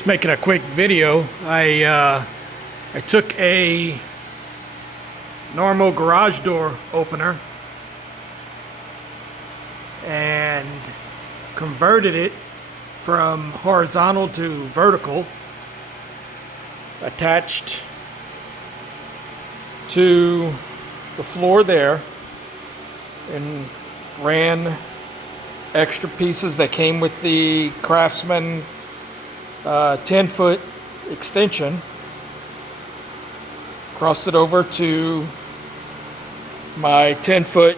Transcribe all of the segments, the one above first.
Just making a quick video. I took a normal garage door opener and converted it from horizontal to vertical, attached to the floor there, and ran extra pieces that came with the Craftsman 10-foot extension, crossed it over to my 10-foot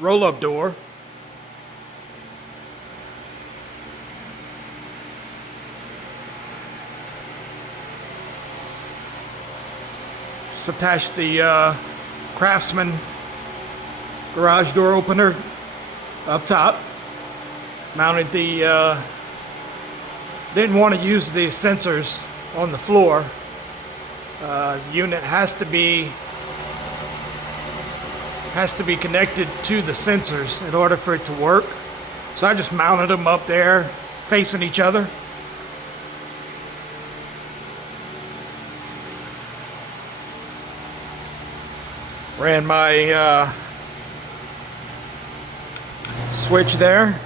roll-up door, just attached the Craftsman garage door opener up top, mounted the didn't want to use the sensors on the floor. The unit has to be connected to the sensors in order for it to work. So I just mounted them up there facing each other. Ran my switch there.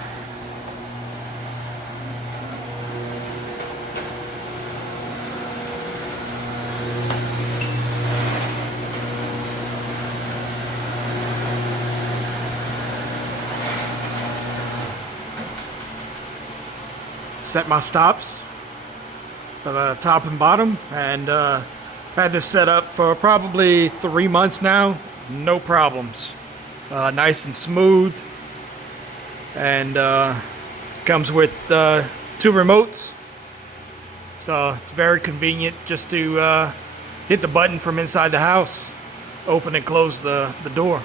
Set my stops for the top and bottom, and had this set up for probably 3 months now. No problems. Nice and smooth, and comes with 2 remotes, so it's very convenient just to hit the button from inside the house, open and close the door.